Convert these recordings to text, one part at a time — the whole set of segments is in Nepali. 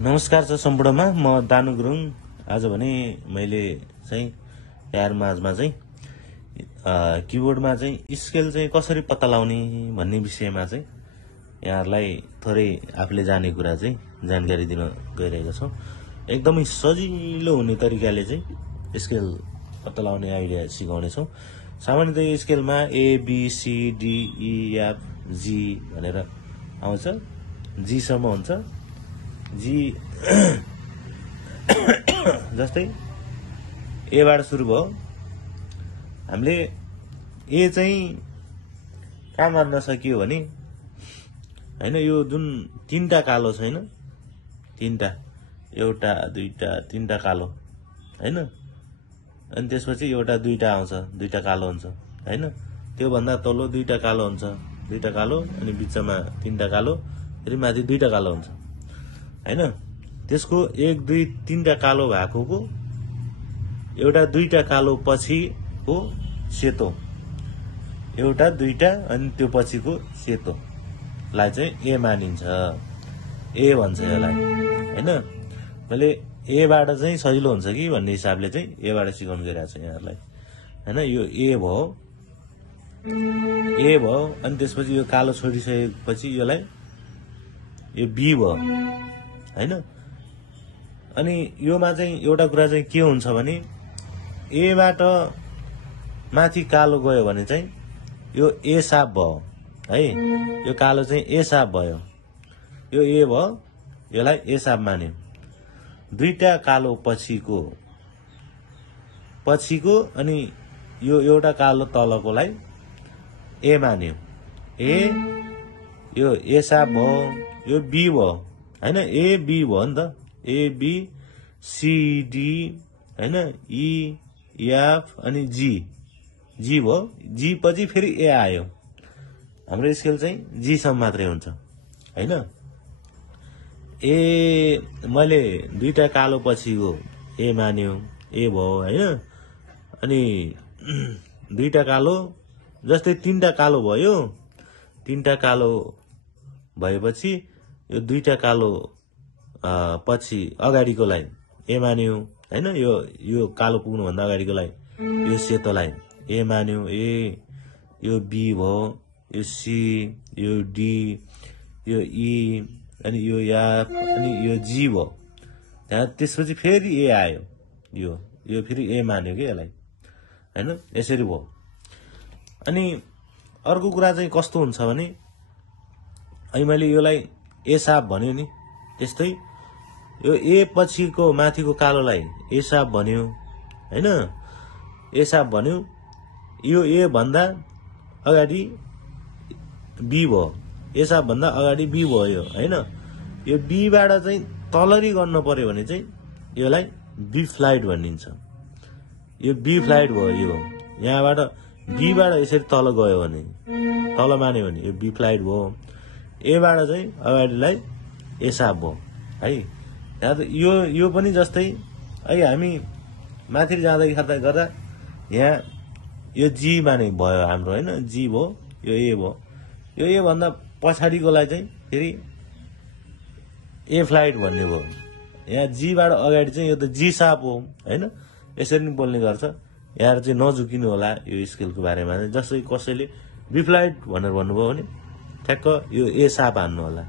नमस्कार छ सम्पूर्णमा म दानु गुरुङ। आज भने मैले चाहिँ यार माझमा चाहिँ किबोर्डमा चाहिँ स्केल चाहिँ कसरी पत्ता लगाउने भन्ने विषयमा चाहिँ यहाँहरूलाई थोरै आफूले जाने कुरा चाहिँ जानकारी दिन गइरहेको छौँ। एकदमै सजिलो हुने तरिकाले चाहिँ स्केल पत्ता लगाउने आइडिया सिकाउने छौँ। सामान्यतया स्केलमा A B C D E F G भनेर आउँछ, जी सम्म हुन्छ। जी जस्तै एबाट सुरु भयो। हामीले ए चाहिँ कहाँ मान्न सकियो भने हैन, यो जुन तीनटा कालो छैन, तीनटा एउटा दुईटा तीनटा कालो हैन, अनि त्यसपछि एउटा दुईटा आउँछ, दुईटा कालो हुन्छ हैन। त्यो भन्दा तल्लो दुईटा कालो हुन्छ, दुईटा कालो, अनि बिचमा तीनटा कालो, फेरि माथि दुईटा कालो हुन्छ हैन। त्यसको एक दुई तीनटा कालो भएकोको एउटा दुईटा कालो पछिको सेतो, एउटा दुईटा अनि त्यो पछिको सेतोलाई चाहिँ ए मानिन्छ, ए भन्छ यसलाई हैन। मैले एबाट चाहिँ सजिलो हुन्छ कि भन्ने हिसाबले चाहिँ एबाट सिकाउनु गइरहेको छु यहाँहरूलाई हैन। यो ए भयो, ए भयो, अनि त्यसपछि यो कालो छोडिसकेपछि यसलाई यो बी भयो हैन। अनि योमा चाहिँ एउटा कुरा चाहिँ के हुन्छ भने एबाट माथि कालो गयो भने चाहिँ यो ए साप भयो है, यो कालो चाहिँ ए साप भयो, यो ए भयो, यसलाई ए साप मान्यो। दुईटा कालो पछिको अनि यो एउटा कालो तलकोलाई ए मान्यो, ए यो ए साप भयो, यो बी भयो हैन, ए बी भयो नि त, ए बी सी डी हैन, ई एफ अनि जी, जी भयो, जी पछि फेरि ए आयो। हाम्रो स्केल चाहिँ जी सम्म मात्रै हुन्छ हैन। ए मैले दुईटा कालो पछिको ए मान्यो, ए भयो हैन। अनि दुईटा कालो, जस्तै तीनटा कालो भयो, तीनटा कालो भएपछि यो दुईटा कालो पछि अगाडिकोलाई ए मान्यो हैन। यो कालो पुग्नुभन्दा अगाडिकोलाई यो सेतोलाई ए मान्यो, ए यो बी भयो, यो सी, यो डी, यो ई, अनि यो एफ, अनि यो जी भयो। त्यहाँ त्यसपछि फेरि ए आयो, यो फेरि ए मान्यो कि यसलाई हैन, यसरी भयो। अनि अर्को कुरा चाहिँ कस्तो हुन्छ भने अहिले मैले योलाई ए साप भन्यो नि, त्यस्तै यो ए पछिको माथिको कालोलाई ए साप भन्यो हैन, ए साप भन्यो। यो ए भन्दा अगाडि बी भयो, ए साप भन्दा अगाडि बी भयो हैन। यो बीबाट चाहिँ तलरी गर्नु पर्यो भने चाहिँ यसलाई बी फ्लाइट भनिन्छ। यो बी फ्लाइट भयो, यो यहाँबाट बीबाट यसरी तल गयो भने, तल मान्यो भने यो बी फ्लाइट भयो। एबाट चाहिँ अगाडिलाई ए साप भयो है। यहाँ त यो पनि जस्तै अहिले हामी माथि जाँदै गर्दा यहाँ यो जी माने भयो हाम्रो हैन, जी भयो, यो ए भयो। यो ए भन्दा पछाडिकोलाई चाहिँ फेरि ए फ्लाइट भन्ने भयो। यहाँ जीबाट अगाडि चाहिँ यो त जी साप हो हैन, यसरी नै बोल्ने गर्छ। यहाँ चाहिँ नझुकिनु होला यो स्केलको बारेमा। जस्तै कसैले बी फ्लाइट भनेर भन्नुभयो भने ठ्याक्क यो ए साप हान्नु होला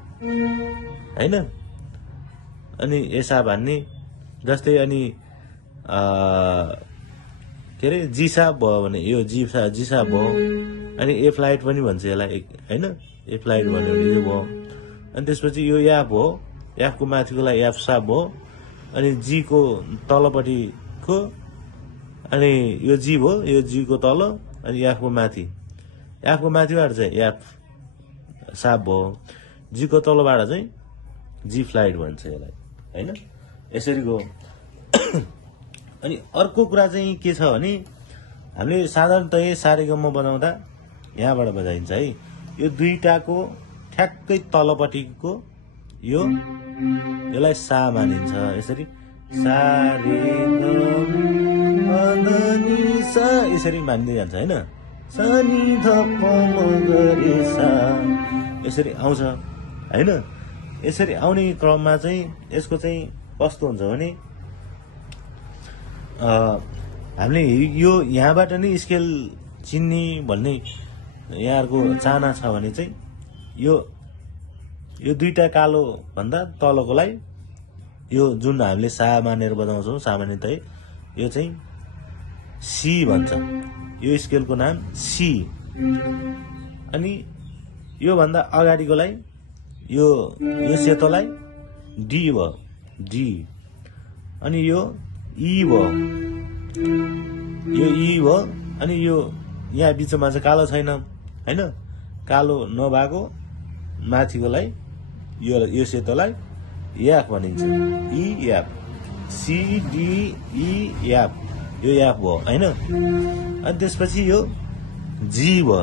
हैन। अनि ए साप हान्ने, जस्तै अनि के अरे जी साप भयो भने यो जी साप भयो। अनि ए फ्लाइट पनि भन्छ यसलाई हैन, ए फ्लाइट भन्यो भने यो भयो। अनि त्यसपछि यो एफ हो, एफको माथिकोलाई एफ साप भयो। अनि जी को तलपट्टिको, अनि यो जी भयो, यो जी को तल, अनि एफको माथिबाट चाहिँ एफ साप भयो। जी को तलबाट चाहिँ जी फ्लाइट भन्छ यसलाई हैन, यसरी गयो। अनि अर्को कुरा चाहिँ के छ भने हामीले साधारणतया सारेगम बनाउँदा यहाँबाट बजाइन्छ है। यो दुईटाको ठ्याक्कै तलपट्टिको यसलाई सा मानिन्छ। यसरी सा रे ग म ध नि सा यसरी मान्दै जान्छ हैन। सा नि ध प म ग रे सा यसरी आउँछ हैन। यसरी आउने क्रममा चाहिँ यसको चाहिँ कस्तो हुन्छ भने हामीले यो यहाँबाट नै स्केल चिन्ने भन्ने यहाँहरूको चाहना छ भने चाहिँ यो दुईटा कालो भन्दा तलकोलाई यो जुन हामीले सा मानेर बजाउँछौँ सामान्यतः यो चाहिँ सी भन्छ। यो स्केलको नाम सी। अनि यो भन्दा अगाडिकोलाई यो सेतोलाई डी भयो, डी। अनि यो ई भयो, यो ई भयो। अनि यो यहाँ बिचमा चाहिँ कालो छैन हैन, कालो नभएको माथिकोलाई यो सेतोलाई एफ भनिन्छ, E F, C D E F, यो एफ भयो हैन। अनि त्यसपछि यो जी भयो,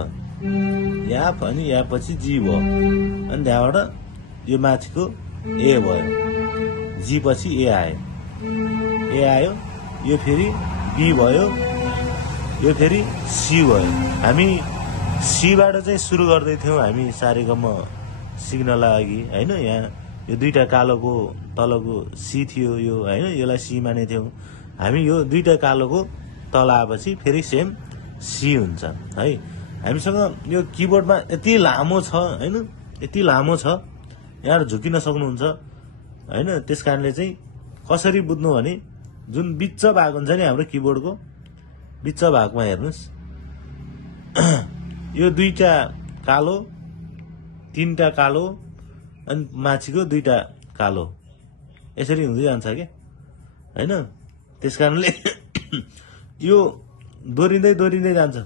एफ अनि एफ पछि जी भयो। अनि त्यहाँबाट यो माथिको ए भयो, जी पछि ए आयो, यो फेरि बी भयो, यो फेरि सी भयो। हामी सीबाट चाहिँ सुरु गर्दै थियौँ हामी सारेगम सिक्नलाई अघि हैन। यहाँ यो दुईटा कालोको तलको सी थियो यो हैन, यसलाई सी मानेथ्यौँ हामी। यो दुईटा कालोको तल आएपछि फेरि सेम सी हुन्छ है। हामीसँग यो किबोर्डमा यति लामो छ हैन, यति लामो छ यहाँ झुकिन सक्नुहुन्छ हैन। त्यस कारणले चाहिँ कसरी बुझ्नु भने जुन बिच भाग हुन्छ नि हाम्रो किबोर्डको बिच भागमा हेर्नुस्, यो दुईटा कालो, तीनटा कालो अनि माथिको दुईटा कालो यसरी हुँदै जान्छ के हैन। त्यसकारणले यो दोहोरिँदै जान्छ।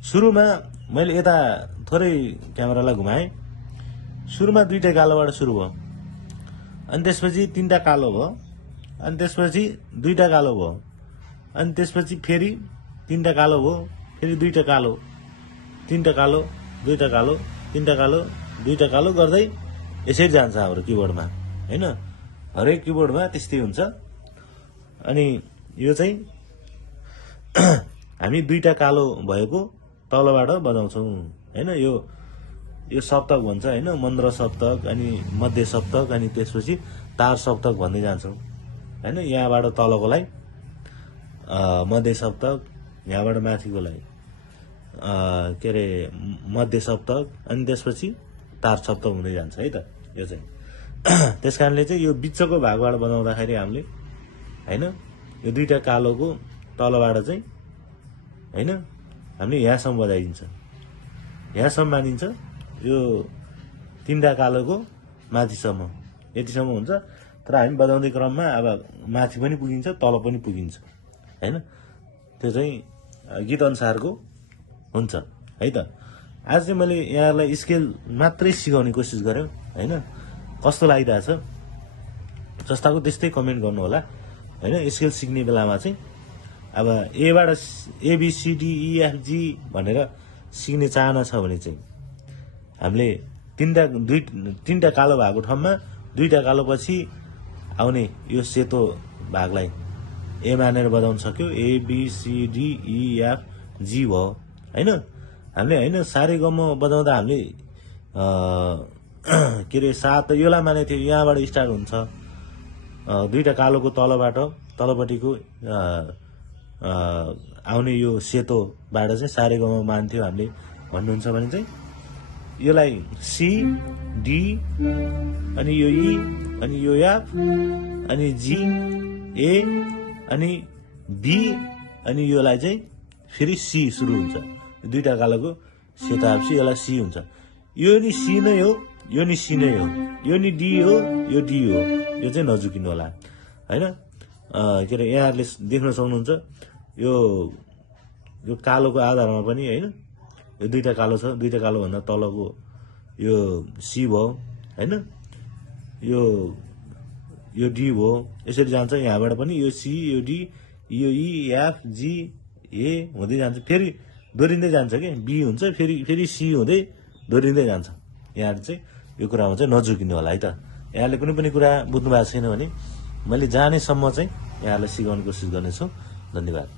सुरुमा मैले यता थोरै क्यामेरालाई घुमाएँ। सुरुमा दुईटा कालोबाट सुरु भयो, अनि त्यसपछि तीनटा कालो भयो, अनि त्यसपछि दुईटा कालो भयो, अनि त्यसपछि फेरि तीनटा कालो भयो, फेरि दुईटा कालो, तीनटा कालो, दुईटा कालो, तीनटा कालो, दुईटा कालो गर्दै यसरी जान्छ हाम्रो किबोर्डमा हैन। हरेक किबोर्डमा त्यस्तै हुन्छ। अनि यो चाहिँ हामी दुईटा कालो भएको तलबाट बजाउँछौँ हैन। यो सप्तक भन्छ हैन, मन्त्र सप्तक अनि मध्य सप्तक अनि त्यसपछि तार सप्तक भन्दै जान्छौँ हैन। यहाँबाट तलकोलाई मध्य सप्तक, यहाँबाट माथिकोलाई के अरे मध्य सप्तक अनि त्यसपछि तार सप्तक हुँदै जान्छ है त यो चाहिँ। त्यस कारणले चाहिँ यो बिचको भागबाट बनाउँदाखेरि हामीले हैन यो दुईटा कालोको तलबाट चाहिँ हैन हामीले यहाँसम्म बजाइदिन्छ, यहाँसम्म मानिन्छ। यो तीनटा कालोको माथिसम्म यतिसम्म हुन्छ। तर हामी बजाउँदै क्रममा अब माथि पनि पुगिन्छ तल पनि पुगिन्छ हैन। त्यो चाहिँ गीत अनुसारको हुन्छ है त। आज चाहिँ मैले यहाँहरूलाई स्केल मात्रै सिकाउने कोसिस गरेँ हैन। कस्तो लागिरहेछ जस्ताको त्यस्तै कमेन्ट गर्नु होला हैन। स्केल सिक्ने बेलामा चाहिँ अब एबाट एबिसिडिइएफजी भनेर सिक्ने चाहना छ भने चाहिँ हामीले तीनटा कालो भएको ठाउँमा दुईटा कालो पछि आउने यो सेतो भागलाई ए मानेर बजाउन सक्यो। एबिसिडिइएफजी भयो हैन। हामीले हैन सारेगम बजाउँदा हामीले के अरे सात योलाई मानेको थियो। यहाँबाट स्टार्ट हुन्छ, दुईटा कालोको तलबाट तलपट्टिको आउने यो सेतोबाट चाहिँ सारेगम मान्थ्यो हामीले भन्नुहुन्छ भने चाहिँ यसलाई सी डी अनि यो ई अनि यो एफ अनि जी ए अनि बी अनि योलाई चाहिँ फेरि सी सुरु हुन्छ। दुईटा कालोको सेतो आएपछि यसलाई सी हुन्छ। यो नि सी नै हो, यो नि सी नै हो, यो नि डी हो, यो डी हो। यो चाहिँ नझुकिनु होला हैन। के अरे यहाँहरूले देख्न सक्नुहुन्छ यो कालोको आधारमा पनि हैन। यो दुईटा कालो छ, दुईटा कालो भन्दा तलको यो सी भयो हैन, यो डी भयो। यसरी जान्छ। यहाँबाट पनि यो सी, यो डी, यो ई एफ जी ए हुँदै जान्छ। फेरि दोहोरिँदै जान्छ के, बी हुन्छ फेरि सी हुँदै दोहोरिँदै जान्छ। यहाँले चाहिँ यो कुरामा चाहिँ नझुकिनु होला है त। यहाँले कुनै पनि कुरा बुझ्नु भएको छैन भने मैले जानेसम्म चाहिँ यहाँलाई सिकाउने कोसिस गर्नेछु। धन्यवाद।